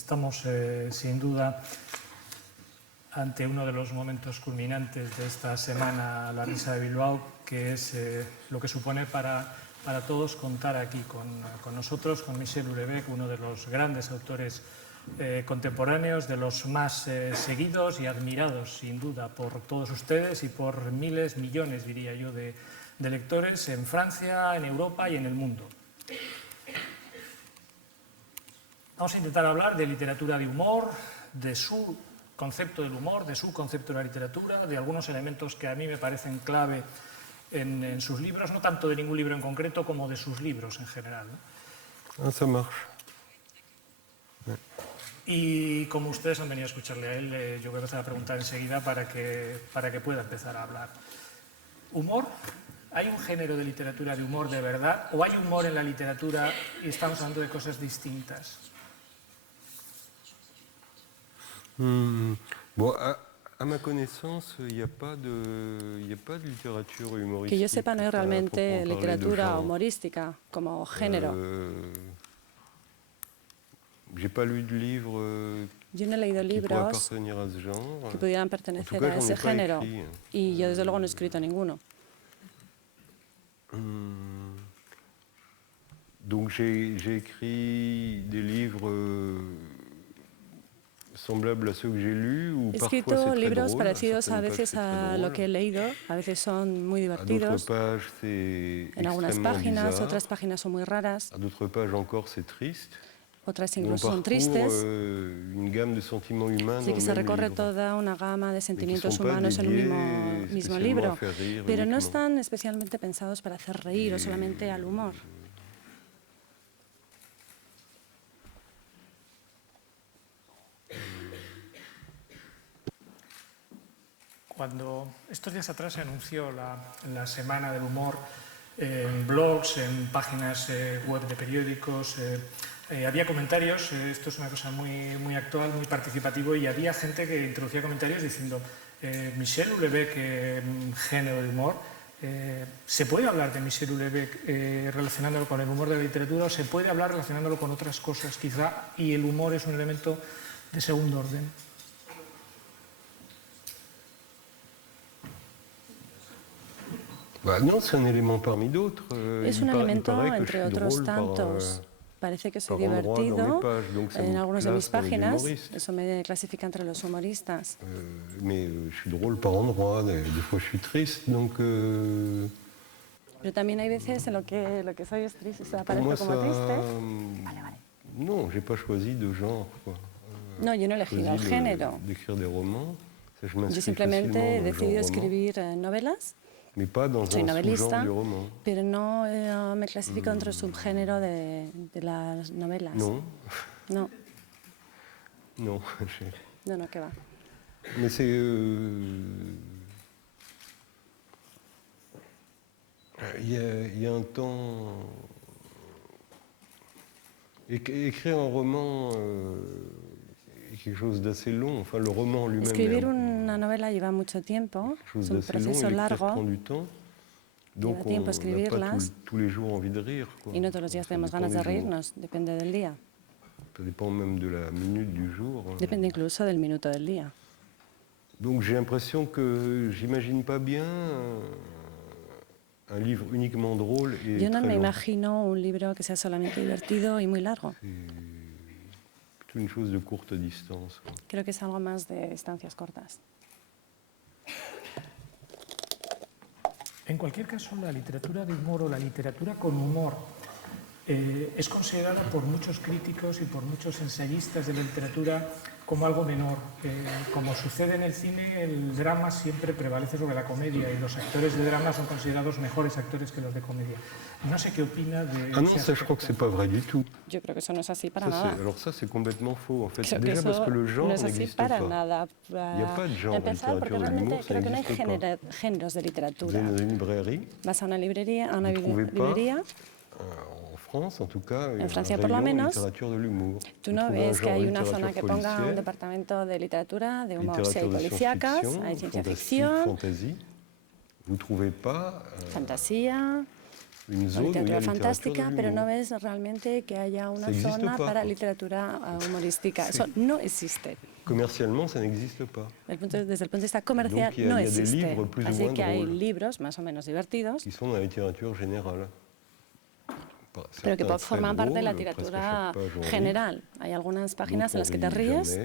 Estamos, sin duda, ante uno de los momentos culminantes de esta semana, la Risa de Bilbao, que es lo que supone para todos contar aquí con nosotros, con Michel Houellebecq, uno de los grandes autores contemporáneos, de los más seguidos y admirados, sin duda, por todos ustedes y por miles, millones, diría yo, de lectores en Francia, en Europa y en el mundo. Vamos a intentar hablar de literatura de humor, de su concepto del humor, de su concepto de la literatura, de algunos elementos que a mí me parecen clave en sus libros, no tanto de ningún libro en concreto como de sus libros en general, ¿no? Ah, ça marche. Y como ustedes han venido a escucharle a él, yo voy a empezar a preguntar enseguida para que pueda empezar a hablar. ¿Humor? ¿Hay un género de literatura de humor de verdad? ¿O hay humor en la literatura y estamos hablando de cosas distintas? Bon, à ma connaissance, il n'y a pas de littérature humoristique. Que yo sepa, no hay realmente literatura humorística como género. J'ai pas lu de livres Yo no he leído qui pourraient libros appartenir à ce genre. que pudieran En tout pertenecer cas, a j'en ese ai pas género. écrit. Y yo, desde luego, no he escrito ninguno. Donc j'ai écrit des livres semblables a ceux que j'ai lus, ou He parfois escrito c'est très libros drôle, parecidos a certaines pages, veces c'est très a lo drôle. que he leído. A veces son muy À d'autres divertidos. pages, c'est En algunas extrêmement páginas, bizarre. otras páginas son muy raras. À d'autres pages encore, c'est triste. Otras On incluso son parcourt tristes. une gamme de sentiments humains Así dans que le se même recorre livre. toda una gama de sentimientos sont pas humanos en un dédiés mismo spécialement libro, à faire rire pero no uniquement. están especialmente pensados para hacer reír o solamente al humor. Cuando estos días atrás se anunció la Semana del Humor en blogs, en páginas web de periódicos, había comentarios, esto es una cosa muy actual, muy participativo, y había gente que introducía comentarios diciendo Michel Houellebecq, género de humor, ¿se puede hablar de Michel Houellebecq relacionándolo con el humor de la literatura, o se puede hablar relacionándolo con otras cosas quizá, y el humor es un elemento de segundo orden? Bah non, c'est un élément parmi d'autres. Es un elemento entre otros tantos. Parece que soy divertido en algunas de mis páginas, eso me clasifica entre los humoristas. Mais je suis drôle par endroits, des fois je suis triste, donc... Pero también hay veces en lo que soy es triste, o sea, Pour moi, parezco como triste. Vale. Non, j'ai pas choisi de genre, quoi. No, yo no he elegido el género. D'écrire des romans. Ça, je Yo m'inscris simplemente facilement he dans le decidido genre roman, escribir novelas. mais pas dans Soy un novelista, sous-genre du roman. pero no me clasifico dentro del subgénero de las novelas. Non. No, Non. no, ¿qué va? Mais c'est... Il y a un temps... Écrire un roman est quelque chose d'assez long. Enfin, le roman lui-même Escribir una novela lleva mucho tiempo, es un proceso largo, prend du temps. Donc lleva tiempo on n'a pas escribirlas tous les jours envie de rire, quoi. y no todos los días Ça tenemos dépend ganas de des jours. reírnos, depende del día, Ça dépend même de la minute du jour. depende incluso del minuto del día. Donc j'ai l'impression que j'imagine pas bien un livre uniquement drôle et Yo no très me long. imagino un libro que sea solamente divertido y muy largo. C'est plutôt une chose de courte distance, quoi. Creo que es algo más de distancias cortas. En cualquier caso, la literatura de humor o la literatura con humor es considerada por muchos críticos y por muchos ensayistas de la literatura como algo menor. Como sucede en el cine, el drama siempre prevalece sobre la comedia y los actores de drama son considerados mejores actores que los de comedia. No sé qué opina de... Ah non, ça je crois que c'est pas vrai du tout. Yo creo que eso no es así para Ça, nada. alors ça c'est complètement faux en fait. Creo que Déjà parce eso que le genre no es así n'existe para pas. nada. Il n'y a pas de genre de Empezar porque littérature de realmente l'humour, ça creo que no hay n'existe pas. géneros de Vous literatura. allez dans une librairie, Vas a una librería, vous ne trouvez pas, librería, en France en tout cas, En Francia, un por lo rayon menos, littérature de l'humour. tú Vous no trouvez un ves que genre hay de una zona littérature que ponga un policière, departamento de literatura, de humor, si hay littérature de policíacas, science-fiction, hay ciencia fantastique, ficción, fantasy. Vous ne trouvez pas fantasía, o literatura fantástica, pero no ves realmente que haya una zona para literatura humorística. Eso no existe. Comercialmente, ça n'existe pas. Desde el punto de vista comercial no existe. Así que hay libros más o menos divertidos, qui sont dans la littérature générale. pero que forman parte de la literatura general. Hay algunas páginas en las que te ríes,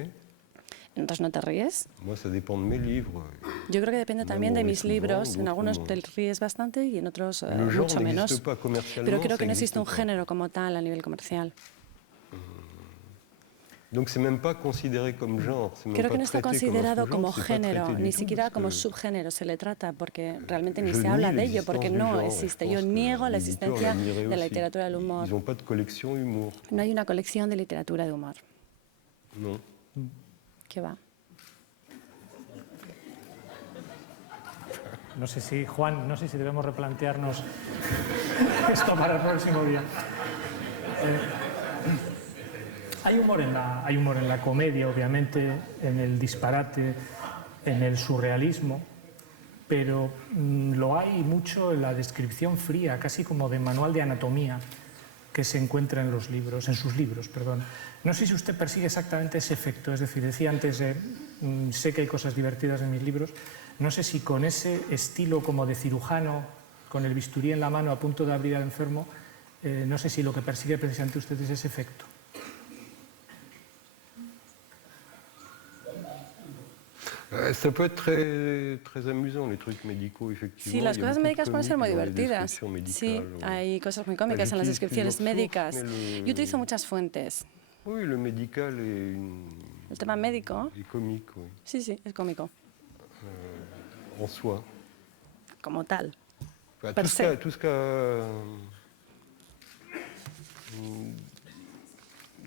en otras no te ríes. Moi, ça dépend de mes livres. Yo creo que depende también de mis libros. En algunos te ríes bastante y en otros mucho menos. Pero creo que no existe un género como tal a nivel comercial. Donc c'est même pas considéré comme genre. Creo que no está considerado como género, ni siquiera como subgénero se le trata, porque realmente ni se habla de ello, porque no existe. Yo niego la existencia de la literatura del humor. Ils n'ont pas de collection humour. No hay una colección de literatura de humor. Non. ¿Qué va? No sé si, Juan, no sé si debemos replantearnos esto para el próximo día. Hay humor en la comedia, obviamente, en el disparate, en el surrealismo, pero lo hay mucho en la descripción fría, casi como de manual de anatomía, que se encuentra en los libros, en sus libros, perdón. No sé si usted persigue exactamente ese efecto, es decir, decía antes, sé que hay cosas divertidas en mis libros, no sé si con ese estilo como de cirujano, con el bisturí en la mano a punto de abrir al enfermo, no sé si lo que persigue precisamente usted es ese efecto. Ça peut être très amusant, les trucs médicaux, effectivement. Sí, las cosas médicas pueden ser muy divertidas. Sí, hay cosas muy cómicas en las descripciones médicas. Yo utilizo muchas fuentes. Oui, le médical est El tema médico. est comique, oui. Sí, sí, es cómico. En soi. Como tal. Enfin, Per se. tout ce qu'a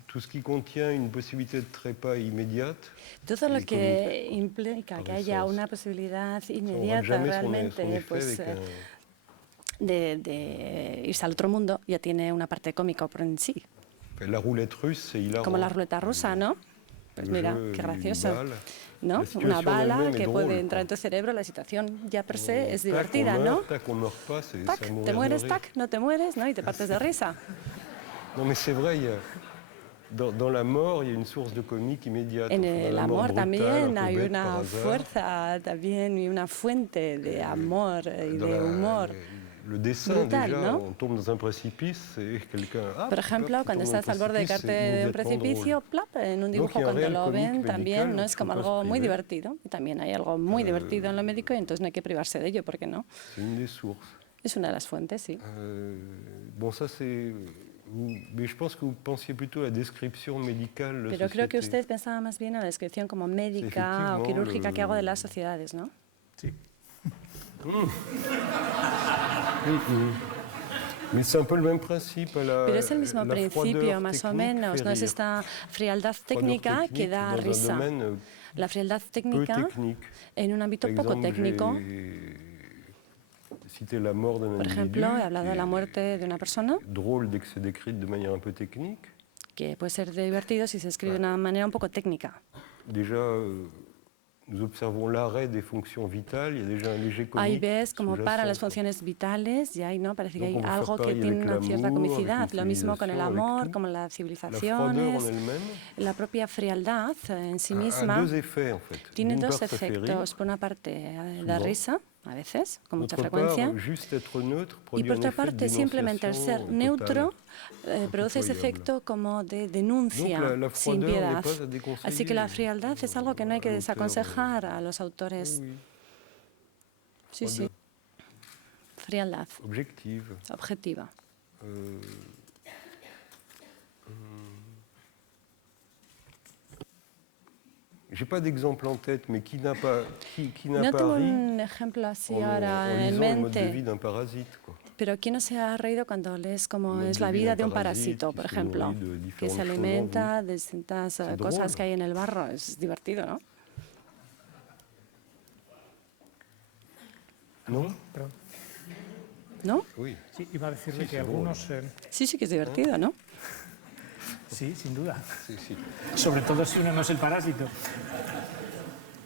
tout ce qui contient une possibilité de trépas immédiate. Todo lo que implica que haya una posibilidad inmediata realmente pues, de irse al otro mundo, ya tiene una parte cómica por en sí. La roulette russe, c'est hilarant. Como la ruleta rusa, ¿no? Pues mira, qué gracioso. ¿No? Una bala que puede entrar en tu cerebro, la situación ya per se es divertida, ¿no? Tac, te mueres, tac, no te mueres, ¿no? Y te partes de risa. No, mais c'est vrai, dans la mort, il y a une source de comique immédiate. En el amor también hay una fuerza también y una fuente de amor y de humor. Le dessin, brutal, déjà, ¿no? on tombe dans un précipice et quelqu'un... Por ejemplo, cuando estás al borde de caerte de un precipicio, plop, en un dibujo cuando lo ven también, ¿no? Es como algo muy divertido. Y también hay algo muy divertido en lo médico y entonces no hay que privarse de ello, ¿por qué no? Es una de las fuentes, sí. Bon, ça c'est... Mais je pense que vous pensiez plutôt à la description médicale. Pero creo que usted pensaba más bien a la descripción como médica o quirúrgica que hago de las sociedades, ¿no? Sí. Pero es el mismo principio, más o menos. No es esta frialdad técnica que da risa. La frialdad técnica en un ámbito poco técnico. Por ejemplo, he hablado de la muerte de una persona, que puede ser divertido si se escribe de una manera un poco técnica. Nous observons l'arrêt des fonctions vitales, il y a déjà un léger comique. Ahí ves como para las funciones vitales y ahí no parece que hay algo que tiene una cierta comicidad. Lo mismo con el amor, como las civilizaciones. La propia frialdad en sí misma tiene dos efectos. Por una parte, da risa, a veces, con mucha frecuencia. Y por otra parte, simplemente el ser neutro produce ese efecto como de denuncia sin piedad. Así que la frialdad es algo que no hay que desaconsejar a los autores. Sí, sí. Frialdad. Objetiva. J'ai pas d'exemple en tête, mais qui n'a pas no tengo un ejemplo así ahora en mente. Quoi. Pero ¿quién no se ha reído cuando lees cómo es la vida de un parásito, por ejemplo? Que se alimenta de distintas cosas que hay en el barro. Es divertido, ¿no? ¿No? ¿No? Sí, iba a decirle que algunos... Sí, sí que es divertido, ¿no? Sí, sin duda. Sí, sí. Sobre todo si uno no es el parásito.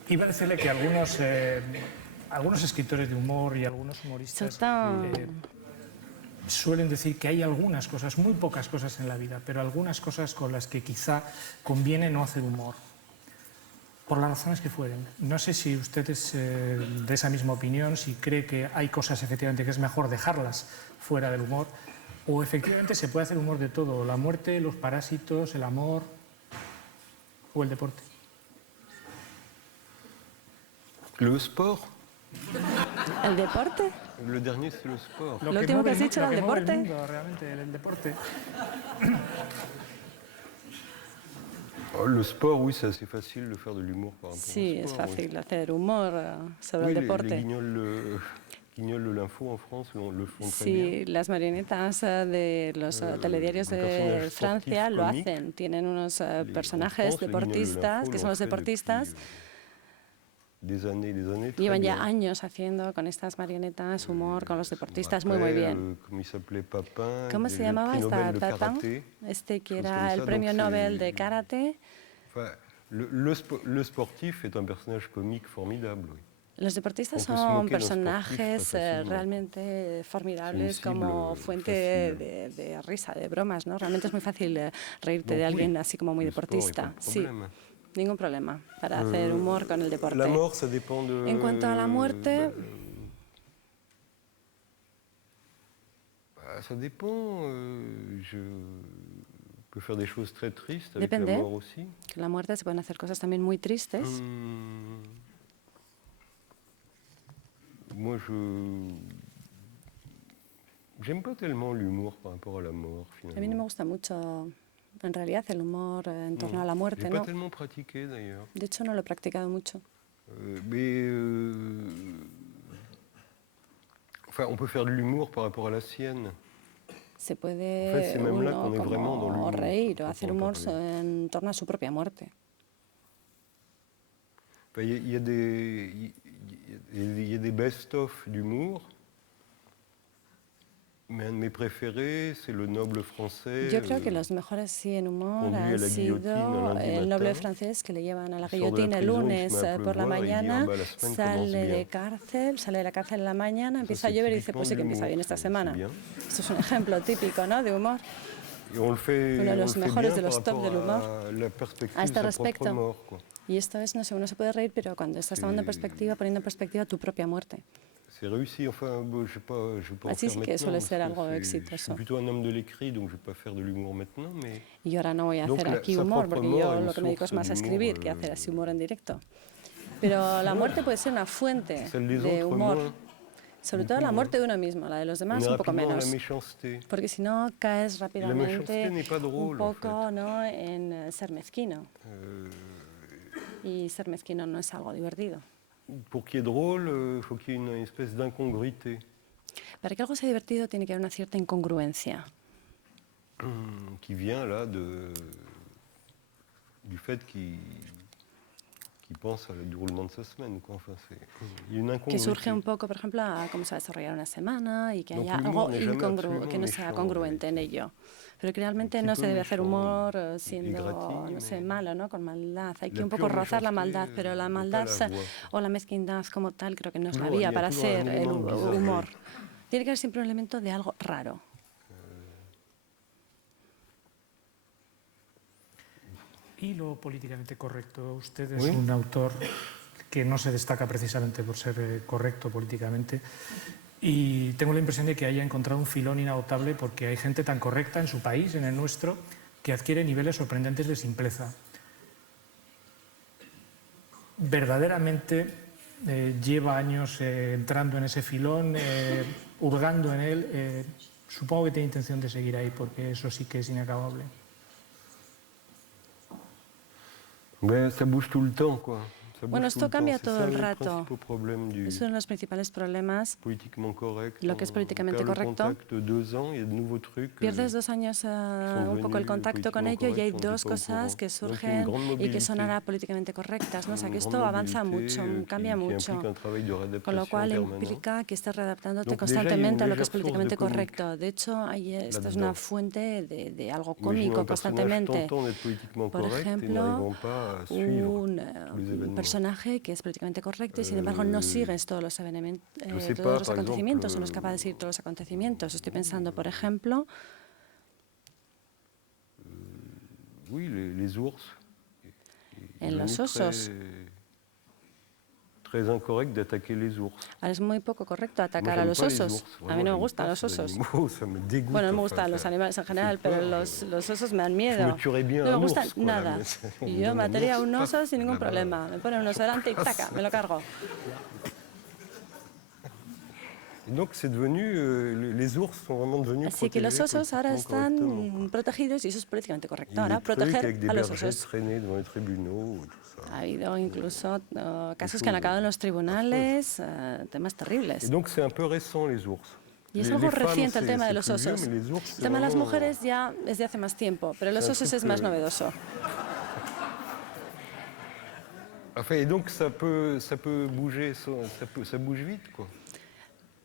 Iba a decirle que algunos escritores de humor y algunos humoristas suelen decir que hay algunas cosas, muy pocas cosas en la vida, pero algunas cosas con las que quizá conviene no hacer humor, por las razones que fueren. No sé si usted es de esa misma opinión, si cree que hay cosas efectivamente que es mejor dejarlas fuera del humor, o efectivamente se puede hacer humor de todo, la muerte, los parásitos, el amor o el deporte. Le sport. ¿El deporte? Le dernier, c'est le sport. Lo último que has dicho era el deporte. Realmente, el deporte. Le sport, oui, c'est assez facile de faire de l'humour par rapport au sport. Sí, es fácil hacer humor sobre el deporte. Les guignols de l'info en France le font très Sí, bien. las marionetas de los telediarios de Francia lo hacen. Tienen unos personajes deportistas, que son los deportistas. Llevan ya años haciendo con estas marionetas humor con los deportistas muy bien. ¿Cómo se llamaba esta Papin? Que era el premio Nobel de karate. Le sportif est un personnage comique formidable. Los deportistas son personajes realmente formidables como fuente de risa, de bromas, ¿no? Realmente es muy fácil reírte de alguien así como muy deportista. Sí. Ningún problema para hacer humor con el deporte. En cuanto a la muerte, ça dépend. Je peux faire des choses très tristes avec depende, la mort aussi. Que la muerte se pueden hacer cosas también muy tristes. Moi, j'aime pas tellement l'humour par rapport à la mort, finalement. A mí no me gusta mucho, en realidad, el humor en torno a la muerte, J'ai ¿no? pas tellement pratiqué, d'ailleurs. De hecho, no lo he practicado mucho. Enfin, on peut faire de l'humour par rapport à la sienne. Se puede uno reír o hacer humor en torno a su propia muerte. Il y a des best-of d'humour, mais un de mes préférés, c'est le noble français. Yo creo que los mejores sí en humor han sido el noble francés que le llevan a la guillotina el lunes por la mañana, sale de la cárcel en la mañana, empieza a llover y dice, pues sí que empieza bien esta semana. Esto es un ejemplo típico, ¿no?, de humor. Uno de los mejores de los top del humor a este respecto. Y esto es, no sé, uno se puede reír, pero cuando estás tomando perspectiva, poniendo en perspectiva tu propia muerte. Así sí que suele ser algo exitoso. Y ahora no voy a hacer aquí humor, porque yo lo que me dedico es más a escribir que a hacer así humor en directo. Pero la muerte puede ser una fuente de humor. Sobre todo la muerte de uno mismo, la de los demás un poco menos. Porque si no caes rápidamente un poco, ¿no?, en ser mezquino. Y ser mezquino no es algo divertido. Pour qu'il y ait drôle, il faut qu'il y ait une espèce d'incongruité. Para que algo sea divertido tiene que haber una cierta incongruencia. Qui vient là du fait qu'il pense al roulement de sa semaine. Enfin, il y a une incongruité. Que surge un poco, por ejemplo, a cómo se va a desarrollar una semana y que haya algo que no sea congruente en ello. Pero que realmente no se debe hacer humor siendo, no sé, malo, ¿no?, con maldad. Hay que un poco rozar la maldad, pero la maldad o la mezquindad como tal creo que no es la vía para hacer el humor. Tiene que haber siempre un elemento de algo raro. Y lo políticamente correcto. Usted es un autor que no se destaca precisamente por ser correcto políticamente. Y tengo la impresión de que haya encontrado un filón inagotable porque hay gente tan correcta en su país, en el nuestro, que adquiere niveles sorprendentes de simpleza. Verdaderamente lleva años entrando en ese filón, hurgando en él. Supongo que tiene intención de seguir ahí porque eso sí que es inacabable. Ça bouge tout le temps, quoi. Bueno, esto cambia todo el rato. Es uno de los principales problemas. Lo que es políticamente correcto. Pierdes 2 años un poco el contacto con ello y hay 2 cosas que surgen y que son ahora políticamente correctas, ¿no? O sea, que esto avanza mucho, cambia mucho. Con lo cual implica que estés readaptándote constantemente a lo que es políticamente correcto. De hecho, esto es una fuente de algo cómico constantemente. Por ejemplo, un personaje que es políticamente correcto y sin embargo no sigues todos los acontecimientos o no es capaz de seguir todos los acontecimientos. Estoy pensando, por ejemplo... En los osos. Très incorrect d'attaquer les ours. Es muy poco correcto atacar a los osos. A mí no me gustan los osos. Bueno, no me gustan los animales en general, pero los osos me dan miedo. No me gustan nada. Y yo mataría a un oso sin ningún problema. Me ponen un oso delante y ¡taca! Me lo cargo. Así que los osos ahora están protegidos y eso es políticamente correcto. Ahora proteger a los osos. Ha habido incluso casos que han acabado en los tribunales, temas terribles. Y es algo reciente el tema de los osos. El tema de las mujeres ya es de hace más tiempo, pero los osos es más novedoso.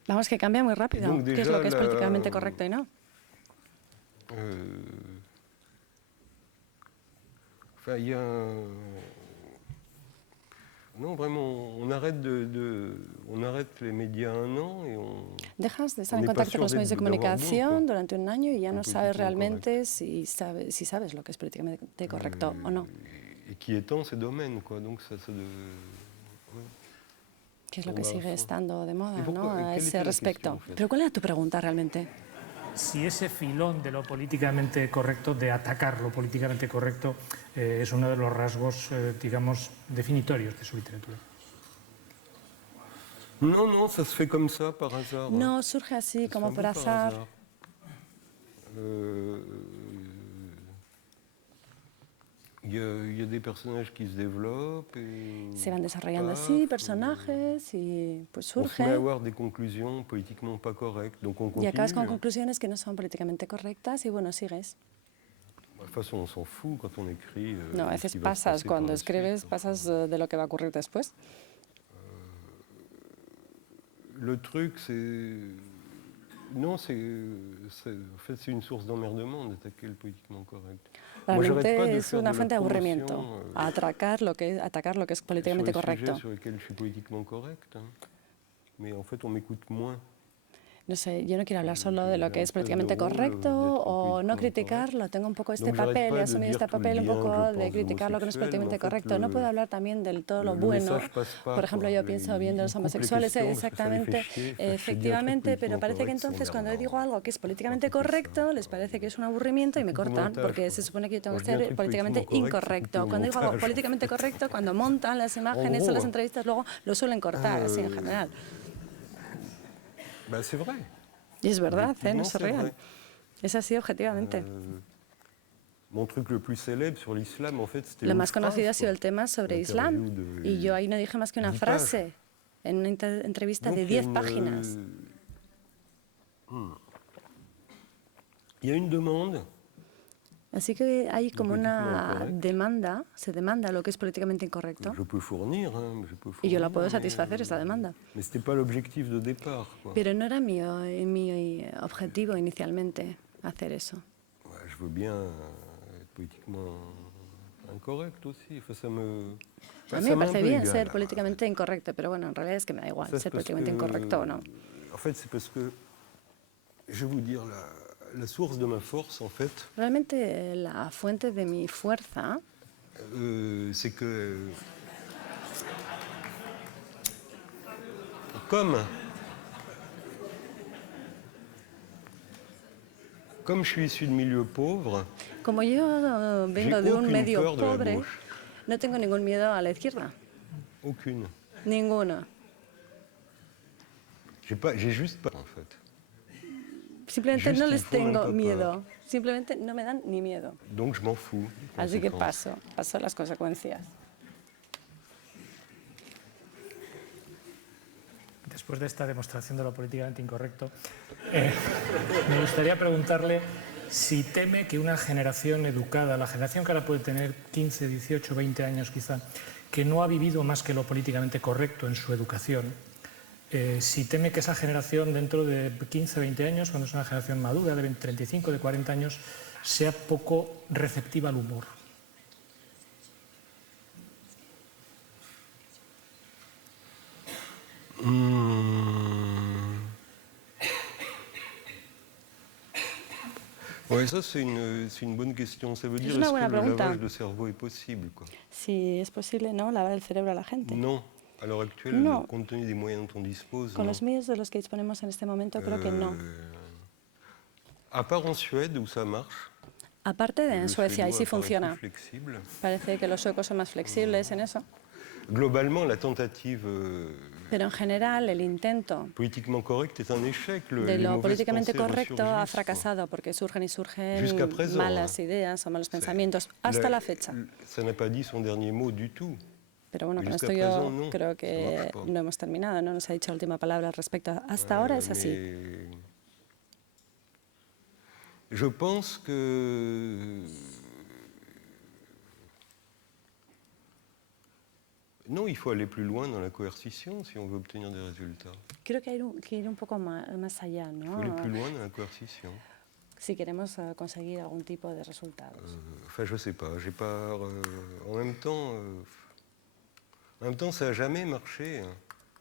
Vamos, que cambia muy rápido. ¿Qué es lo que es políticamente correcto y no? Dejas de estar en contacto con los medios de comunicación durante un año y ya no sabes realmente si sabes lo que es políticamente correcto o no. ¿Qué es lo que sigue estando de moda, ¿no? A ese respecto? Pero ¿cuál era tu pregunta realmente? Si ese filón de lo políticamente correcto, de atacar lo políticamente correcto, es uno de los rasgos, digamos, definitorios de su literatura. No, surge así como por azar. Se van desarrollando así personajes y pues surge. Y acabas con conclusiones que no son políticamente correctas y bueno, sigues. No, a veces pasas, cuando escribes, pasas de lo que va a ocurrir después. Realmente es una fuente de aburrimiento, atacar lo que es políticamente correcto. No sé, yo no quiero hablar solo de lo que es políticamente correcto o no criticarlo. Tengo un poco este papel, he asumido este papel un poco de criticar lo que no es políticamente correcto. No puedo hablar también del todo lo bueno. Por ejemplo, yo pienso bien de los homosexuales, exactamente, efectivamente, pero parece que entonces cuando yo digo algo que es políticamente correcto, les parece que es un aburrimiento y me cortan, porque se supone que yo tengo que ser políticamente incorrecto. Cuando digo algo políticamente correcto, cuando montan las imágenes o las entrevistas, luego lo suelen cortar, así en general. Y es verdad, no se rían. Es así objetivamente. Lo más conocido ha sido el tema sobre Islam. Y yo ahí no dije más que una frase en una entrevista de 10 páginas. Así que hay como una demanda, se demanda lo que es políticamente incorrecto. Y yo la puedo satisfacer, esa demanda. Pero no era mi objetivo inicialmente hacer eso. A mí me parece bien ser políticamente incorrecto, pero bueno, en realidad es que me da igual ser políticamente incorrecto o no. Realmente la fuente de mi fuerza c'est que comme je suis issu de milieu pauvre, como yo vengo de un medio pobre, no tengo ningún miedo a la izquierda. Aucune. Ninguno. J'ai juste pas, en fait. Simplemente no les tengo miedo. Simplemente no me dan ni miedo. Donc je m'en fous. Así que paso las consecuencias. Después de esta demostración de lo políticamente incorrecto, me gustaría preguntarle si teme que una generación educada, la generación que ahora puede tener 15, 18, 20 años quizá, que no ha vivido más que lo políticamente correcto en su educación, si teme que esa generación dentro de 15, 20 años, cuando es una generación madura, de 35, de 40 años, sea poco receptiva al humor. Oui, ça c'est une bonne question. Ça veut dire est-ce que le lavage de cerveau est possible, quoi? Si es posible, ¿no? Lavar el cerebro a la gente. Non. À l'heure actuelle, no. Compte tenu des moyens dont on dispose, Con los medios de los que disponemos en este momento, creo que no. À part en Suède où ça marche. Aparte de en Suecia, ahí sí funciona. Parece que los suecos son más flexibles en eso. Globalement, la tentative Pero en general, el intento de lo políticamente correcto ha fracasado porque surgen malas ideas o malos pensamientos hasta la fecha. Pero bueno, con esto yo creo que no hemos terminado, no nos ha dicho la última palabra al respecto. Hasta ahora es así. Je pense que non, il faut aller plus loin dans la coercition si on veut obtenir des résultats. Creo que hay que ir un poco más allá, ¿no? Il faut aller plus loin dans la coercition. Si queremos conseguir algún tipo de resultados. Enfin, je sais pas. J'ai pas. En même temps, ça n'a jamais marché. Hein.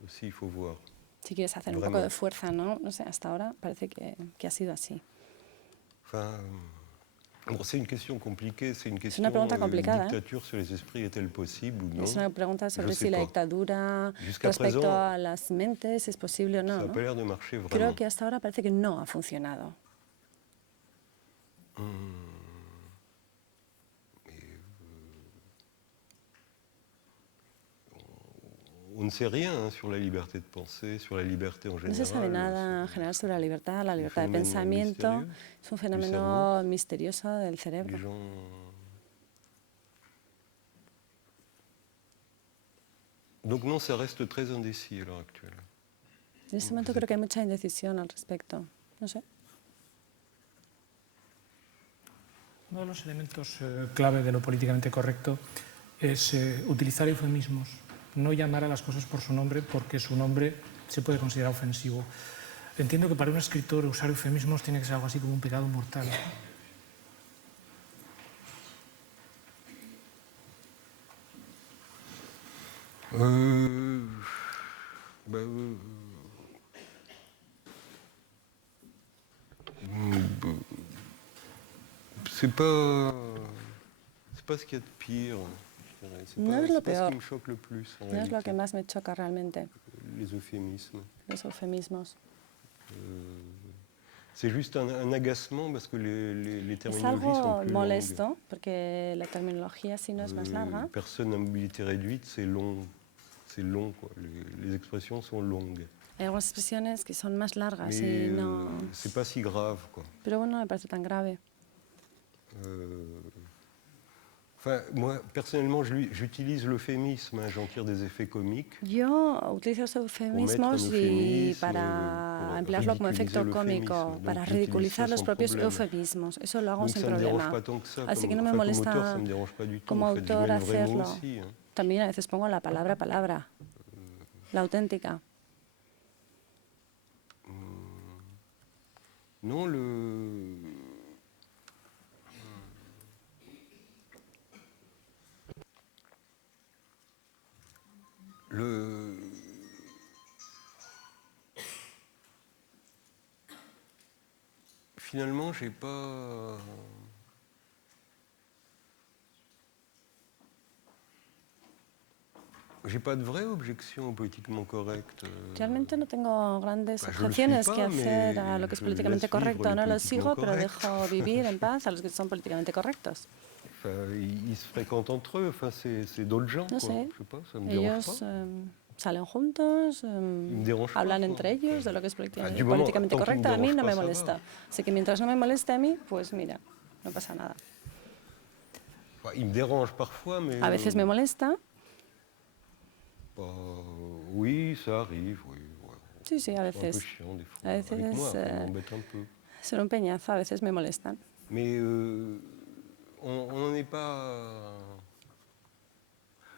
Aussi, il faut voir. Si quieres hacer un poco de fuerza, ¿no? No sé, hasta ahora parece que ha sido así. Enfin, bon, c'est une question compliquée, c'est une question dictature sur les esprits est-elle possible ou non? Es una pregunta sobre si la dictadura respecto a las mentes es posible o no. Ça n'a pas l'air de marcher vraiment. Creo que hasta ahora parece que no ha funcionado. On ne sait rien sur la liberté de penser, sur la liberté en général. No se sabe nada en general sobre la libertad de pensamiento. Es un fenómeno misterioso del cerebro. Donc non, ça reste très indécis à l'heure actuelle. En este momento creo que hay mucha indecisión al respecto. No sé. Uno de los elementos clave de lo políticamente correcto es utilizar eufemismos. No llamar a las cosas por su nombre porque su nombre se puede considerar ofensivo. Entiendo que para un escritor usar eufemismos tiene que ser algo así como un pecado mortal. C'est pas ce qu'il y a de pire. No es lo peor, no es lo que más me choca realmente. Los eufemismos. C'est juste un agacement parce que les terminologies sont plus molesto longues. Porque la terminología si no es más larga. Personne à mobilité réduite, c'est long quoi. Les expressions sont longues. Hay algunas expresiones que son más largas y no. C'est pas si grave quoi. Pero bueno, no me parece tan grave. Enfin, moi, personnellement, j'utilise l'euphémisme, j'en tire des effets comiques. Yo utilizo los eufemismos y para emplearlo como efecto cómico, para ridiculizar los propios eufemismos. Eso lo hago sin problema. Así que no me molesta como autor hacerlo. También a veces pongo la palabra, la auténtica. No, Finalement, j'ai pas de vraie objection politiquement correcte. Realmente no tengo grandes objeciones que hacer a lo que es políticamente correcto. No lo sigo, pero dejo vivir en paz a los que son políticamente correctos. Ils se fréquentent entre eux, enfin, c'est d'autres gens. No sé. Je sais pas, ça me dérange pas. Salen juntos, hablan entre ellos de lo que es políticamente correcto. A mí no me molesta. Así que mientras no me moleste a mí, pues mira, no pasa nada. A veces me molesta. Oui, ça arrive, oui. Sí, a veces. A veces son un peñazo, a veces me molestan. Mais on n'en est pas...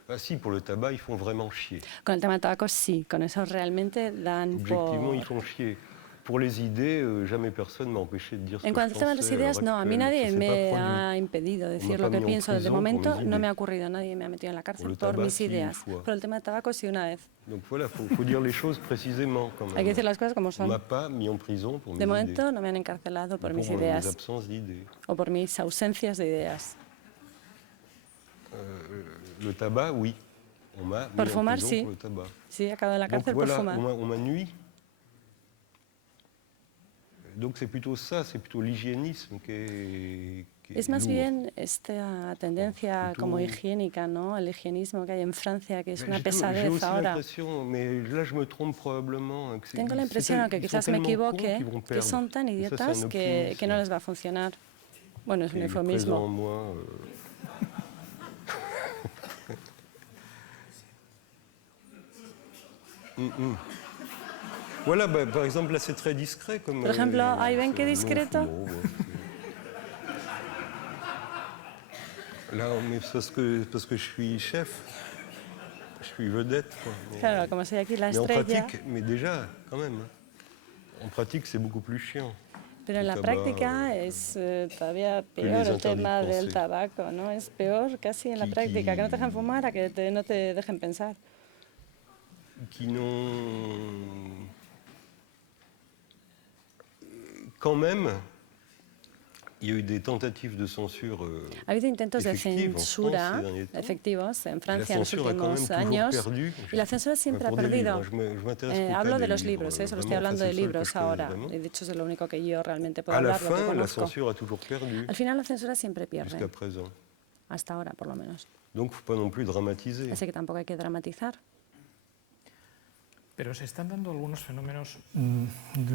Ah, si, pour le tabac, ils font vraiment chier. Con el tema del tabaco, sí. Con eso realmente dan Objectivement, ils font chier. Pour les idées, jamais personne m'a empêché de dire ce que je pensais. En cuanto al tema de las ideas, no, a mí nadie me ha impedido decir lo que pienso. De momento no me ha ocurrido, nadie me ha metido en la cárcel por mis ideas. Por el tema del tabaco sí una vez. Donc voilà, faut dire les choses précisément quand même. Hay que decir las cosas como son. On m'a pas mis en prison pour mes De idées. momento no me han encarcelado por mis ideas. Mes absences d'idées. O por mis ausencias de ideas. Le tabac, oui. On m'a mis por en fumar, prison sí. pour le tabac. Sí, he acabado en la cárcel Donc, por voilà, fumar. on m'a nuit. Donc c'est plutôt ça, c'est plutôt l'hygiénisme qui est Es más lourd. bien esta tendencia como higiénica, ¿no? El higienismo que hay en Francia, que es una pesadez ahora. Tengo la impresión, aunque quizás me equivoque, que son tan idiotas que no les va a funcionar. Bueno, es un eufemismo. Voilà, bah, par exemple, là c'est très discret. Comme, Por ejemplo, ahí ven qué discreto. Là, mais parce que je suis chef, je suis vedette. Quoi. Mais, claro, como soy aquí la estrella. En pratique, mais déjà, quand même, en pratique c'est beaucoup plus chiant. Pero en la práctica es todavía peor el tema del tabaco, ¿no? Es peor casi en la práctica, que no te dejen fumar a que no te dejen pensar. Qui n'ont quand même, il y a eu des tentatives de censure. Ha habido intentos de censura efectivos en Francia en los últimos años y la censura siempre ha perdido. Hablo de los libros, solo estoy hablando de libros ahora. Y de hecho es lo único que yo realmente puedo hablar, lo que conozco. Al final la censura siempre pierde. Hasta ahora, por lo menos. Así que tampoco hay que dramatizar. Pero se están dando algunos fenómenos en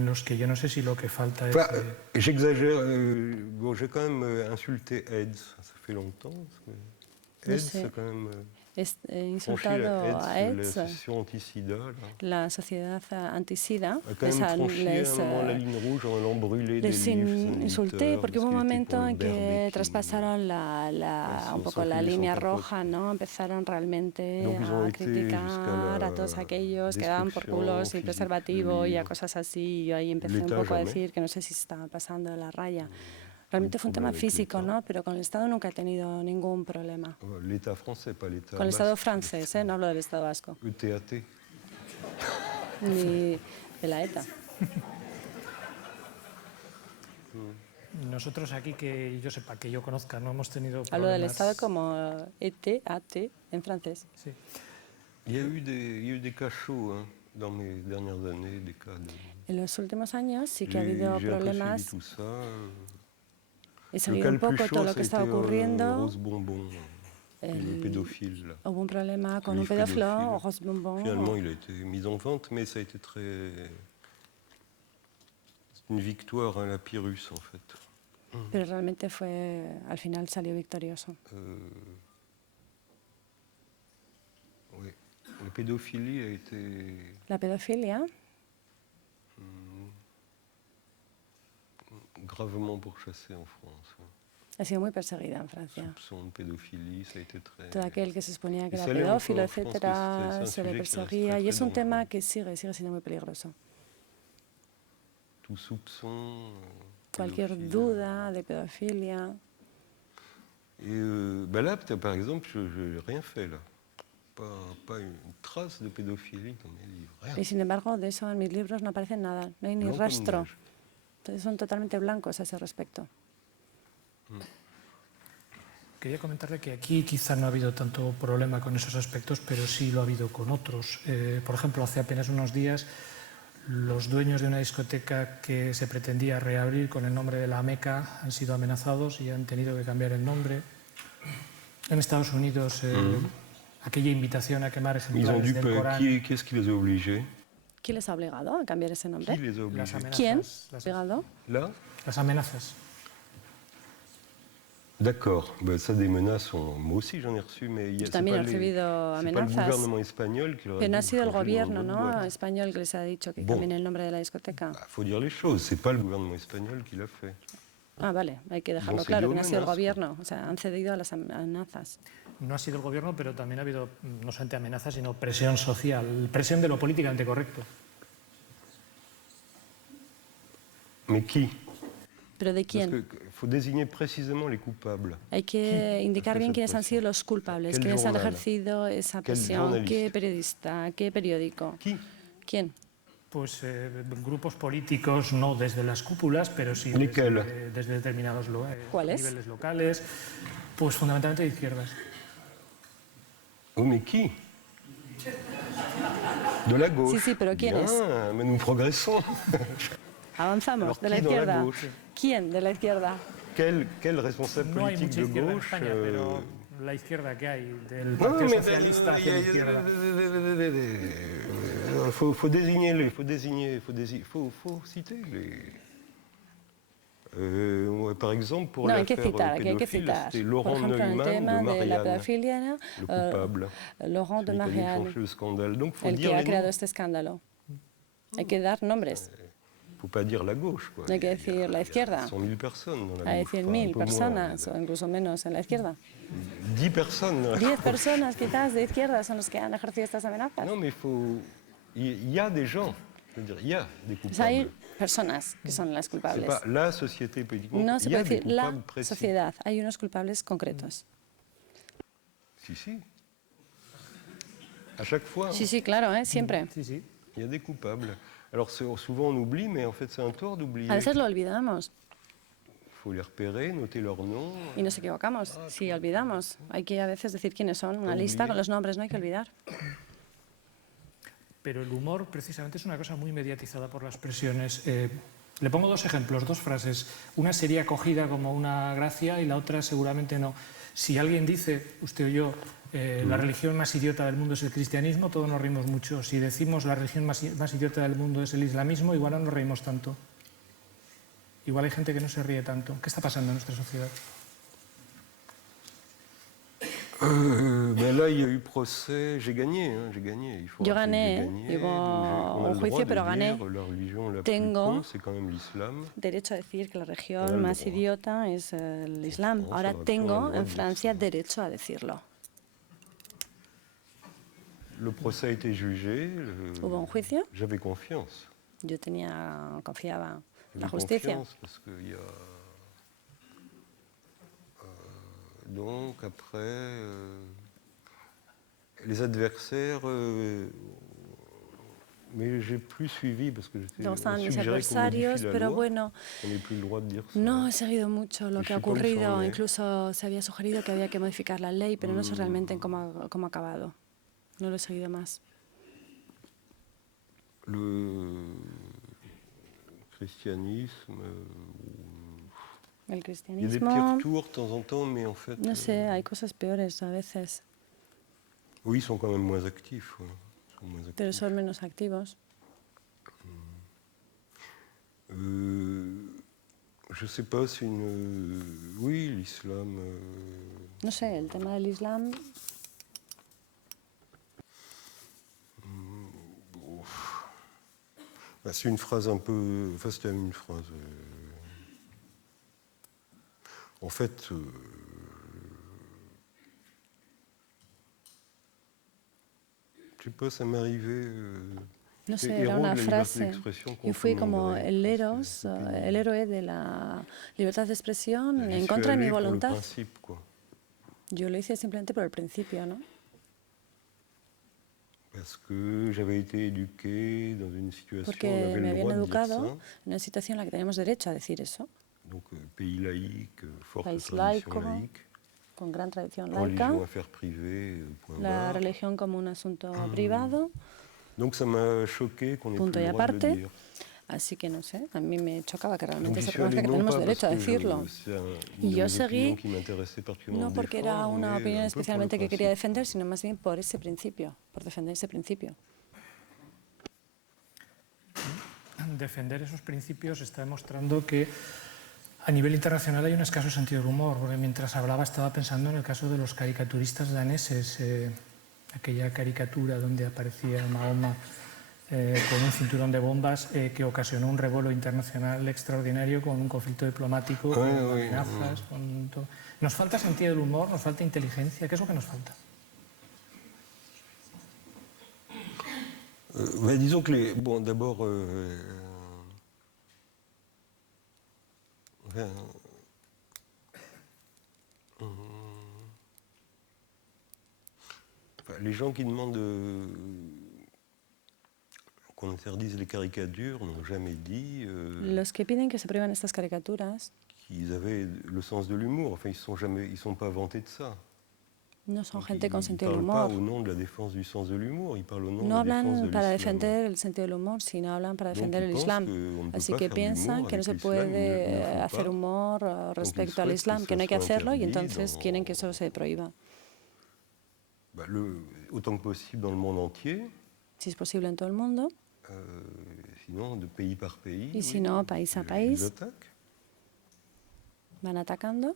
los que yo no sé si lo que falta es... J'exagère. Bon, j'ai quand même insulté AIDS, ça fait longtemps. AIDS, c'est quand même... He insultado a AIDS, la sociedad antisida. Les insulté porque hubo un momento en que traspasaron un poco la línea roja, ¿no? Empezaron realmente a criticar a todos aquellos que daban por culos sin preservativo y a cosas así. Y yo ahí empecé un poco a decir que no sé si se estaba pasando de la raya. Realmente fue un tema físico, ¿no? Pero con el Estado nunca he tenido ningún problema. Con el Estado francés, no hablo del Estado vasco. Ni de la ETA. Nosotros aquí, que yo sepa, que yo conozca, no hemos tenido problemas. Hablo del Estado como ET, AT, en francés. Sí. Il y a eu des cas chauds, hein, dans mes dernières années, des cas de... En los últimos años sí que ha habido problemas. He sabido un poco todo lo que está ocurriendo. Hubo un problema con un pedófilo, Rose Bonbon. Finalement, il a été mis en vente, mais ça a été très... C'est une victoire à la Pyrrhus, en fait. Pero realmente fue, al final salió victorioso. Oui. La pédophilie a été... La pedofilia gravement pourchassée en France. Ha sido muy perseguida en Francia. Soupçon de pédophilie, ça a été très... Todo aquel que se exponía que era pedófilo, etcétera, se le perseguía. Y es un tema que sigue siendo muy peligroso. Tout soupçon... Cualquier duda de pedofilia. Et là, par exemple, je n'ai rien fait, là. Pas une trace de pédophilie dans mes livres. Rien. Y sin embargo, de eso en mis libros no aparece nada, no hay ni rastro. Entonces son totalmente blancos a ese respecto. Quería comentarle que aquí quizá no ha habido tanto problema con esos aspectos, pero sí lo ha habido con otros. Por ejemplo, hace apenas unos días, los dueños de una discoteca que se pretendía reabrir con el nombre de La Meca han sido amenazados y han tenido que cambiar el nombre. En Estados Unidos, aquella invitación a quemar ejemplares del Corán... ¿Qui est-ce qui les a obligés? ¿Quién les ha obligado a cambiar ese nombre? ¿Quién? Las amenazas. D'accord, ça des menaces, moi aussi j'en ai reçu, mais también he recibido amenazas, pero no ha sido el gobierno español que les ha dicho que cambien el nombre de la discoteca. Faut dire les choses, c'est pas le gouvernement espagnol qui l'a fait. Ah, vale, hay que dejarlo claro, que no ha sido el gobierno, o sea, han cedido a las amenazas. No ha sido el gobierno, pero también ha habido no solamente amenazas, sino presión social, presión de lo políticamente correcto. Mais qui? ¿Pero de quién? Parce qu'il faut désigner précisément les coupables. Hay que indicar bien quiénes han sido los culpables, quiénes han ejercido esa presión, qué periodista, qué periódico. ¿Quién? Pues grupos políticos, no desde las cúpulas, pero sí desde determinados niveles locales, pues fundamentalmente de izquierdas. Oh, mais qui? De la gauche. Sí, pero ¿quiénes? Bien, mais nous progressons. Avanzamos. Alors, de la izquierda. ¿Quién de la izquierda? Quel responsable no politique de gauche? En España, pero la izquierda que hay, del Partido Socialista hacia la izquierda. Faut désigner, faut citer les. Par exemple, pour l'affaire pédophile, c'était Laurent Neumann de Marianne, le coupable, Laurent de Marianne, le scandale. Donc, faut el dire que ha les creado noms. este escándalo. Hay que dar nombres. Il ne faut pas dire la gauche. Quoi. No hay que decir la izquierda. 100 000 personnes dans la Hay gauche. 100.000 personas o incluso menos en la izquierda. 10 personnes dans la 10 personas quizás de izquierda son los que han ejercido estas amenazas. Non, mais il y a des gens, je veux dire, il y a des coupables. Hay personas que son las culpables. C'est pas la société politique. No se Il y a puede des decir la coupables précis. sociedad. Hay unos culpables concretos. Si. À chaque fois. Sí, claro, siempre. Sí. Il y a des coupables. Alors souvent on oublie, mais en fait c'est un tort d'oublier. A veces lo olvidamos. Il faut les repérer, noter leurs noms. Y nos equivocamos. Si olvidamos, hay que a veces decir quiénes son. Una lista con los nombres, no hay que olvidar. Pero el humor precisamente es una cosa muy mediatizada por las presiones. Le pongo dos ejemplos, dos frases. Una sería acogida como una gracia y la otra seguramente no. Si alguien dice, usted o yo, la religión más idiota del mundo es el cristianismo, todos nos reímos mucho. Si decimos la religión más idiota del mundo es el islamismo, igual no nos reímos tanto. Igual hay gente que no se ríe tanto. ¿Qué está pasando en nuestra sociedad? Ben là, il y a eu procès, j'ai gagné. Yo gané, hubo un juicio, pero gané. Tengo derecho a decir que la religión más idiota es el Islam. Ahora tengo en Francia derecho a decirlo. Le procès a été jugé. Hubo un juicio. J'avais confiance. Yo confiaba en la justicia. Donc après, les adversaires, mais j'ai plus suivi parce que no estaban mis adversarios, pero bueno, no he seguido mucho lo que ha ocurrido. Incluso se había sugerido que había que modificar la ley, pero no sé realmente en cómo ha acabado. No lo he seguido más. El cristianismo, no sé, hay cosas peores a veces. Oui, son quand même moins actifs. Pero son menos activos. Je sais pas si oui, l'islam. No sé, el tema del Islam. C'est une phrase un peu. Enfin, c'était une phrase. En fait, je sais pas, ça m'est arrivé. No sé, era una frase. Y fui como el héroe de la libertad de expresión en contra de mi voluntad. Yo lo hice simplemente por el principio, ¿no? Porque me habían educado en una situación en la que tenemos derecho a decir eso. País laico, con gran tradición laica, la religión como un asunto privado, punto y aparte. Así que no sé, a mí me chocaba que realmente se pronuncie que tenemos derecho a decirlo. Y yo seguí, no porque era una opinión especialmente que quería defender, sino más bien por ese principio, por defender ese principio. Defender esos principios está demostrando que a nivel internacional hay un escaso sentido del humor, porque mientras hablaba estaba pensando en el caso de los caricaturistas daneses, aquella caricatura donde aparecía Mahoma con un cinturón de bombas que ocasionó un revuelo internacional extraordinario con un conflicto diplomático, con amenazas. Nos falta sentido del humor, nos falta inteligencia. ¿Qué es lo que nos falta? Disons que d'abord, Les gens qui demandent qu'on interdise les caricatures n'ont jamais dit los que piden que se prohíban estas caricaturas qu'ils avaient le sens de l'humour. Enfin, ils sont pas vantés de ça. No son gente con Ils sentido del parlent pas humor. au nom de la défense du sens de l'humour, ils parlent au nom No de la défense hablan de para l'islam. defender el sentido del humor, sino hablan para defender el Donc, ils Islam. pensent qu'on ne peut Así pas que faire piensan d'humour que no avec se l'islam, puede il ne faut hacer pas. humor respecto al Islam, que no hay que hacerlo, y entonces quieren que eso se prohíba. Autant que possible dans le monde entier. Si es posible en todo el mundo. Sinon, de pays par pays. Y si no, país a país. Van atacando.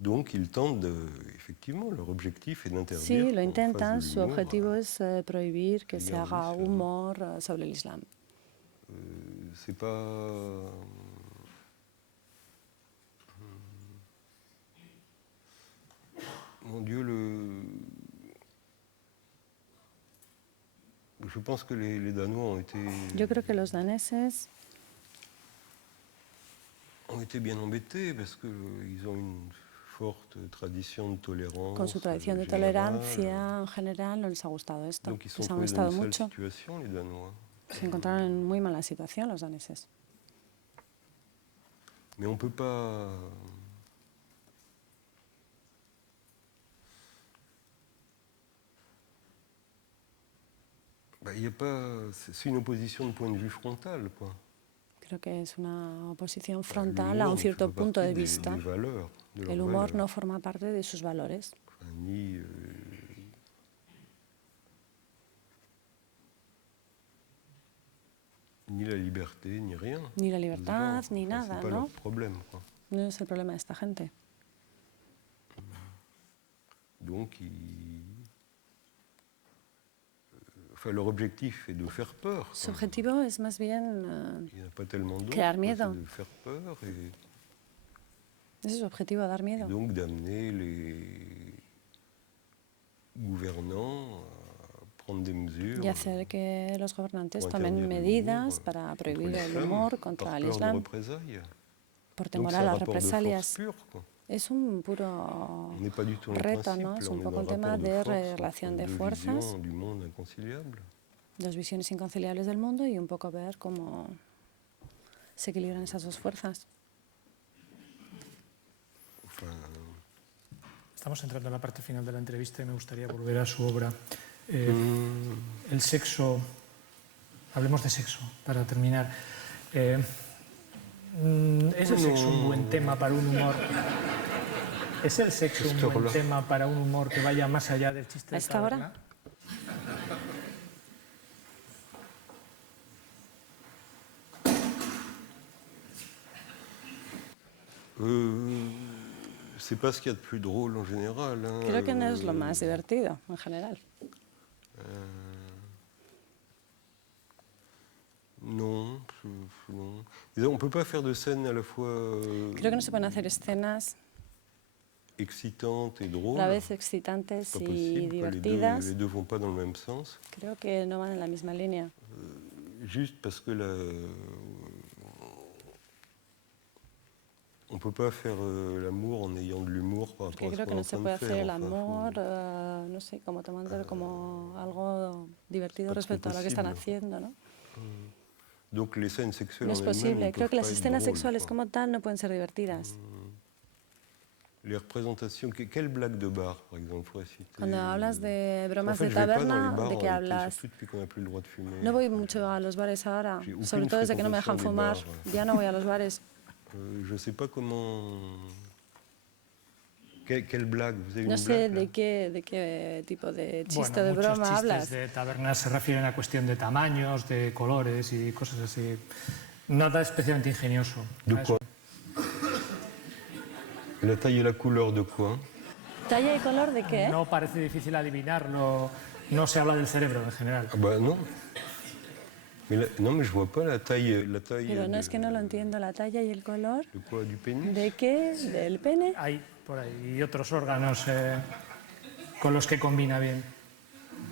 Donc, ils tentent effectivement, leur objectif est d'interdire. Sí, lo intentan. Su objetivo es prohibir que se haga humor sobre el Islam. C'est pas. Mon Dieu, je pense que les Danois ont été. Yo creo que los daneses ont été bien embêtés parce qu'ils ont une forte tradition de tolérance. Con su tradición de tolerancia en general no les ha gustado esto. Donc, ils sont les ha trouvés molestado dans une mucho. sale situation, les Danois. Se encontraron en muy mala situación los daneses. Mais on ne peut pas. C'est une opposition de point de vue frontal, quoi. Creo que es una oposición frontal a un cierto punto de vista. El humor no forma parte de sus valores. Ni la liberté, ni rien. Ni la libertad, ni nada, ¿no? ¿no? Problème, quoi. No es el problema de esta gente. Donc, leur objectif est de faire peur. Su objetivo es más bien crear miedo. De faire peur Ese es su objetivo, dar miedo. Et donc d'amener les gouvernants a prendre des mesures. Y hacer que los gobernantes tomen medidas para prohibir el humor contra el Islam. Por temor a las represalias. Es un puro reto, ¿no? Es un poco un tema de relación de fuerzas, dos visiones inconciliables del mundo y un poco ver cómo se equilibran esas dos fuerzas. Estamos entrando en la parte final de la entrevista y me gustaría volver a su obra. El sexo, hablemos de sexo para terminar. ¿Es el sexo un buen tema para un humor? ¿Es el sexo un buen tema para un humor que vaya más allá del chiste de taberna? C'est pas ce qu'il y a de plus drôle en général. Creo que no es lo más divertido en general. Non, on ne peut pas faire de scènes à la fois. Creo que no se pueden hacer escenas excitantes et drôles. A la vez excitantes y divertidas. Les deux vont pas dans le même sens. Creo que no van en la misma línea. Juste parce que on ne peut pas faire l'amour en ayant de l'humour par rapport à ce qu'on est en train de faire. Creo que no se puede hacer el amor, no sé, como tomándolo como algo divertido respecto a lo que están haciendo, ¿no? Donc les scènes sexuelles no es posible. Creo que las escenas sexuales como tal no pueden ser divertidas. Les représentations, quelle blague de bar, par exemple, Cuando hablas de bromas de taberna, ¿de qué hablas? No voy mucho a los bares ahora, sobre todo desde que no me dejan fumar. Ya no voy a los bares. Je sais pas comment. Quelle blague? Vous avez no sé de qué tipo de chiste de broma hablas. Muchos chistes de tabernas se refieren a cuestión de tamaños, de colores y cosas así. Nada especialmente ingenioso. ¿De quoi? La taille et la couleur de quoi? ¿Talla y color de qué? No parece difícil adivinarlo. No se habla del cerebro en general. Ah bah non. Non, mais je vois pas la taille. Pero no es que no lo entiendo, la talla y el color. ¿De quoi? ¿Du pénis? ¿De qué? ¿Del pene? Hay por ahí y otros órganos con los que combina bien.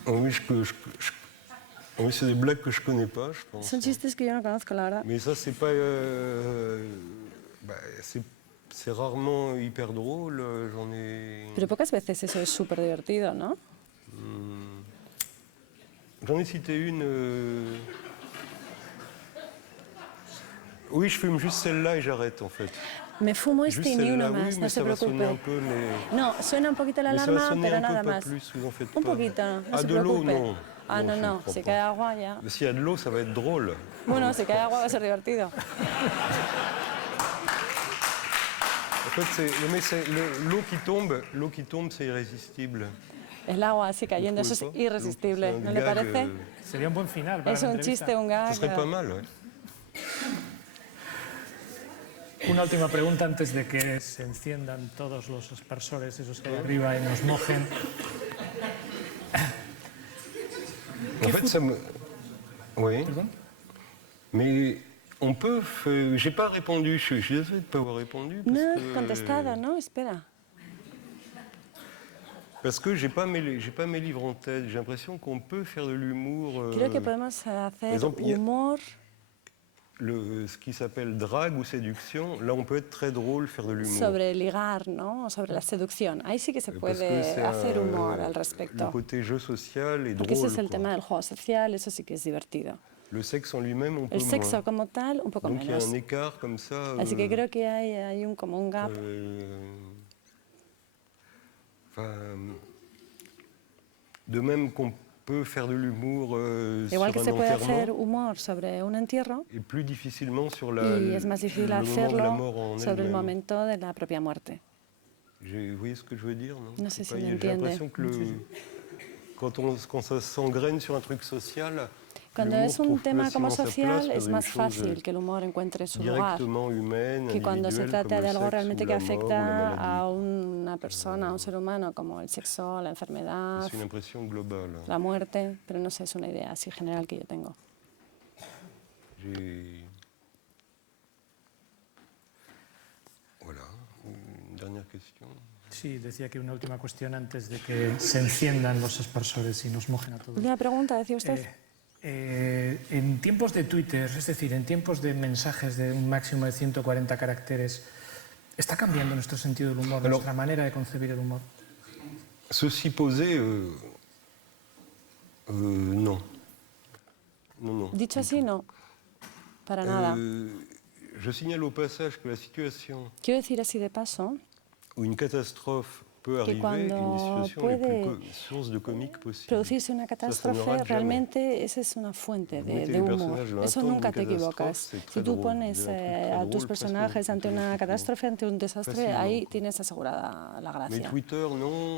Oui, oui, c'est des blagues que je connais pas, je pense. Son chistes que yo no conozco, la verdad. Mais ça, c'est pas C'est rarement hyper drôle, Pero pocas veces eso es súper divertido, ¿no? J'en ai cité une... Oui, je fume juste celle-là et j'arrête, en fait. Me fumo este y ni uno más, no se preocupe. No, suena un poquito la alarma, pero nada más. Un poquito, no se preocupe. Ah, no, si cae agua ya. Si y a de l'eau, ça va être drôle. Bueno, si cae agua va a ser divertido. En fait, l'eau qui tombe, c'est irrésistible. El agua así cayendo, eso es irresistible, ¿no le parece? Sería un buen final para es un chiste, un gag. Ça serait pas mal, ouais. Una última pregunta antes de que se enciendan todos los aspersores, esos que hay arriba, y nos mojen. En fait, ça me... Oui. Perdón. Mais on peut... J'ai pas répondu, je suis désolé de ne pas avoir répondu. No he contestado, ¿no? Espera. Parce que j'ai pas mes livres en tête. J'ai l'impression qu'on peut faire de l'humour... Creo que podemos hacer humor... Ce qui s'appelle drague ou séduction, là on peut être très drôle, faire de l'humour. Sobre ligar, ¿no? Sobre la seducción. Ahí sí que se puede hacer humor al respecto. Le côté jeu social est drôle. Porque ese es el tema del juego social, eso sí que es divertido. Le sexe en lui-même, un peu El sexo como tal, un poco Donc, menos. Il y a un écart comme ça. Así que creo que hay como un gap. De même qu'on peut faire de l'humour Igual sur que se un puede hacer enterrement, humor sobre un entierro, et plus difficilement sur y es más difícil le moment de la hacerlo mort en sobre el elle-même. momento de la propia muerte. Vous voyez ce que je veux dire, non? No sé si J'ai me entiende. l'impression que quand ça s'engraine sur un truc social, Cuando l'humour es un trouve tema plus como facilement sa social, place es dans más une chose fácil que el humor encuentre su lugar. directement humaine, Que cuando se individuelle, trata comme de le algo sexe realmente ou que la mort ou la afecta maladie. a una persona, a un ser humano, como el sexo, la enfermedad, C'est une impression globale. la muerte, pero no sé, es una idea así general que yo tengo. Voilà, une dernière question. Sí, decía que una última cuestión antes de que se enciendan los aspersores y nos mojen a todos. Una pregunta, decía usted. En tiempos de Twitter, es decir, en tiempos de mensajes de un máximo de 140 caracteres, ¿está cambiando nuestro sentido del humor, nuestra manera de concebir el humor? Ceci posé, no. No. Dicho así, no. Para nada. Je signale au passage que la situation Quiero decir así de paso où une catastrophe peut que arriver, une cuando situation la puede plus source de comique possible. producirse una catástrofe, realmente esa es una fuente de humor. Eso nunca te equivocas. Si tú pones a tus personajes ante una catástrofe, ante un desastre, ahí tienes asegurada la gracia.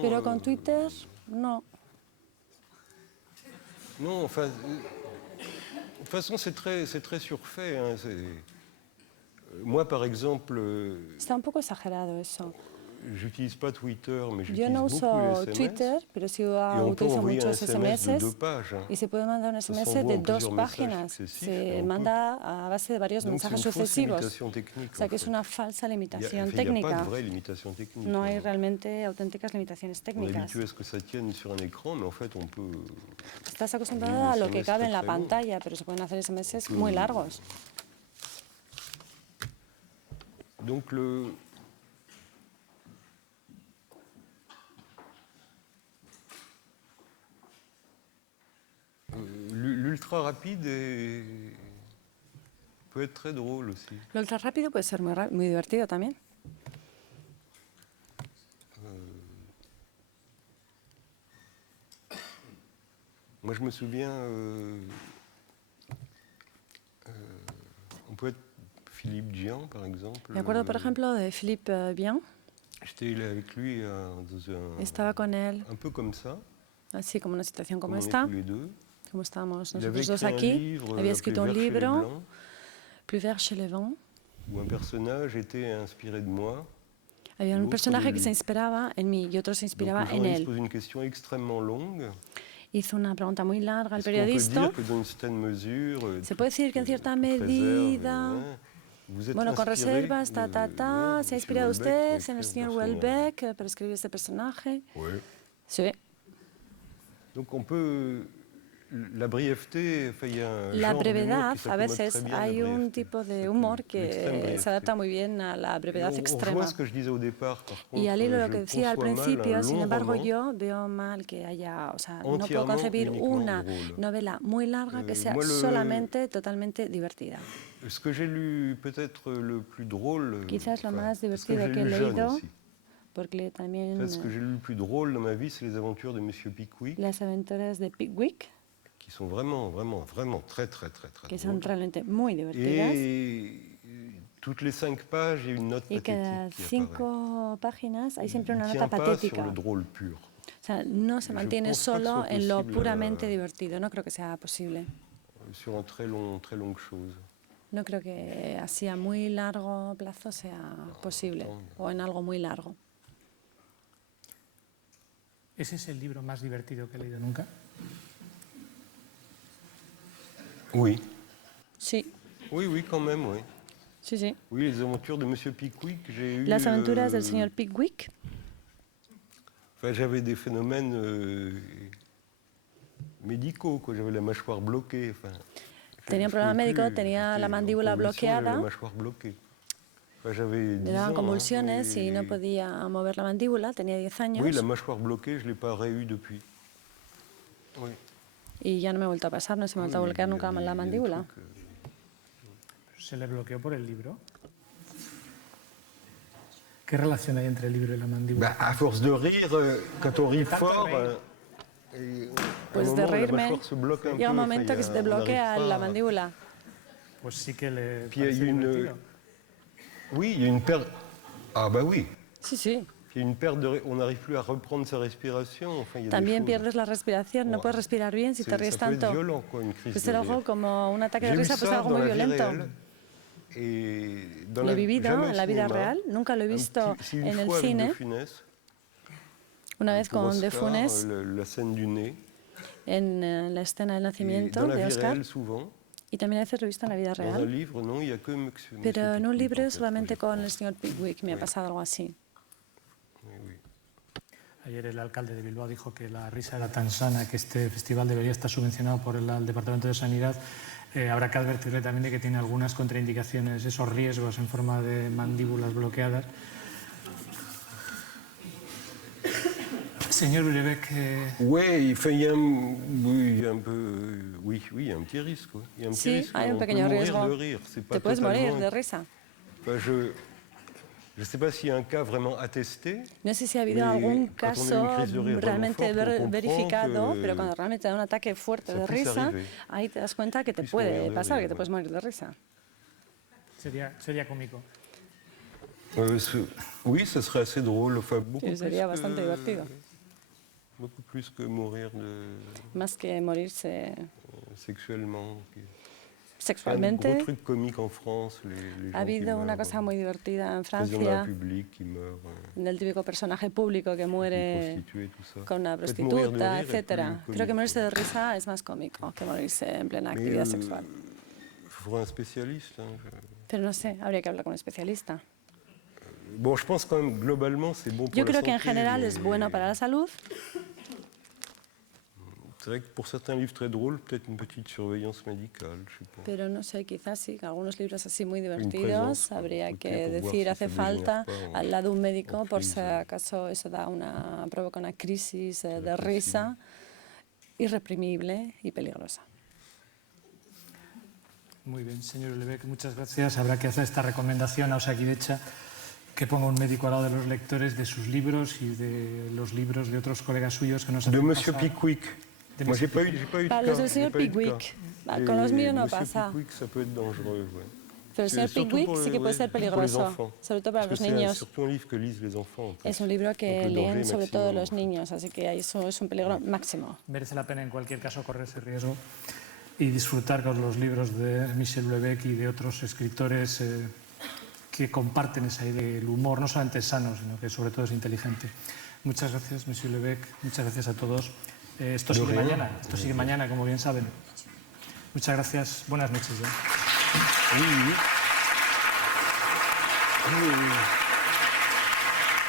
Pero con Twitter, no. Non, enfin, de toute façon, c'est très surfait. Hein, moi, par exemple... Está un poco exagerado eso. J'utilise pas Twitter, mais Yo j'utilise no beaucoup uso les SMS. Twitter, pero sí utilizo muchos SMS y se puede mandar un SMS de 2 páginas. Se manda a base de varios mensajes sucesivos. O sea que es una falsa limitación técnica. No hay realmente auténticas limitaciones técnicas. Estás acostumbrado a lo que cabe en la pantalla, pero se pueden hacer SMS muy largos. Donc l'ultra rapide peut être très drôle aussi. Lo ultra rápido puede ser muy divertido también. Moi, je me souviens, on peut être Philippe Dian, par exemple. Me acuerdo, por ejemplo, de Philippe Dian. J'étais avec lui Estaba con él. Un peu comme ça. Así como una situación como esta. Tous les deux. Como estábamos nosotros dos aquí. Había escrito un libro, Plus vert chez les vents. Où un personnage était inspiré de moi. Había un personaje que se inspiraba en mí y otro se inspiraba en él. Pose une question extrêmement longue. Hizo una pregunta muy larga al periodista. Se puede decir que en cierta medida, bueno, con reservas, se ha inspirado usted en el señor Houellebecq para escribir este personaje. Sí. Donc on peut, La brevedad, a veces hay un tipo de humor que se adapta muy bien a la brevedad extrema. Y al hilo de lo que decía al principio, sin embargo, yo veo mal que haya, o sea, no puedo concebir una novela muy larga que sea solamente totalmente divertida. Quizás lo más divertido que he leído, porque también las aventuras de Pickwick, qui sont vraiment que son realmente muy divertidas. Toutes les 5 pages, il y a une note y cada pathétique. 5 páginas hay siempre una nota patética. O sea, no se mantiene solo en lo puramente divertido. No creo que sea posible. Sur un très longue chose. No creo que así a muy largo plazo sea posible, o en algo muy largo. ¿Ese es el libro más divertido que he leído nunca? Oui. Sí. Oui, quand même, oui. Sí, sí. Oui, les aventures de Monsieur Pickwick, j'ai eu... Las aventuras del señor Pickwick. Enfin, j'avais des phénomènes médicaux, quoi. J'avais la mâchoire bloquée. Enfin, tenía un problema médico, tenía la mandíbula bloqueada. La mâchoire bloquée. Enfin, j'avais 10 Le daban ans, convulsiones y no podía mover la mandíbula, tenía 10 años. Oui, la mâchoire bloquée, je ne l'ai pas réeue depuis. Oui. Y ya no me ha vuelto a pasar, no se me ha vuelto a bloquear nunca más la mandíbula. ¿Se le bloqueó por el libro? ¿Qué relación hay entre el libro y la mandíbula? A force de rire, quand on rit fort, pues de reírme, llega un momento que se te bloquea la mandíbula. Pues sí que le parece divertido. Oui, il y a une perte. Ah bah oui. Sí, sí. Il y a une perte de... On n'arrive plus à reprendre sa respiration. Enfin, il y a También pierdes la respiración, no puedes respirar bien si te ríes tanto. Pues algo como un ataque de risa, pues algo muy violento. Lo he vivido en la vida real, nunca lo he visto en el cine. Una vez con De Funès, en la escena del nacimiento de Oscar. Y también a veces lo he visto en la vida real. Pero en un libro solamente con el señor Pickwick me ha pasado algo así. Ayer el alcalde de Bilbao dijo que la risa era tan sana que este festival debería estar subvencionado por el Departamento de Sanidad. Habrá que advertirle también de que tiene algunas contraindicaciones, esos riesgos en forma de mandíbulas bloqueadas. Señor Houellebecq... Oui, il y a un petit risque. Sí, hay un pequeño riesgo. Te puedes morir de risa. Je ne sais pas s'il y a un cas vraiment attesté. No sé si ha habido algún caso realmente verificado, pero cuando realmente da un ataque fuerte de risa, ahí te das cuenta que te puede pasar, que te puedes morir de risa. Sería cómico. Oui, ça serait assez drôle. Enfin, sí, sería bastante divertido. Beaucoup plus que mourir de... Más que morirse... sexuellement. Sexualmente. Ha habido una cosa muy divertida en Francia, del típico personaje público que muere con una prostituta, etc. Creo que morirse de risa es más cómico que morirse en plena actividad sexual. Pero no sé, habría que hablar con un especialista. Yo creo que en general es bueno para la salud. C'est vrai que pour certains livres très drôles, peut-être une petite surveillance médicale, je sais pas. Pero no sé, quizás sí, algunos libros así muy divertidos habría que decir hace falta al lado de un médico por si acaso eso provoca una crisis de risa irreprimible y peligrosa. Muy bien, señor Houellebecq, muchas gracias. Habrá que hacer esta recomendación a Osakidetza, que ponga un médico al lado de los lectores de sus libros y de los libros de otros colegas suyos que nos han pasado. De Monsieur Pickwick. Moi, j'ai pas eu para los del señor Pickwick. Con los míos no pasa. Pickwick, ça peut être dangereux, ouais. Pero el señor Pickwick sí que puede ser peligroso, sobre todo para los niños. Es un libro que leen sobre todo los niños, así que eso es un peligro máximo. Merece la pena en cualquier caso correr ese riesgo y disfrutar con los libros de Michel Houellebecq y de otros escritores que comparten esa idea del humor, no solamente es sano, sino que sobre todo es inteligente. Muchas gracias, Monsieur Houellebecq, muchas gracias a todos. Esto sigue mañana, como bien saben. Muchas gracias, buenas noches. Oui.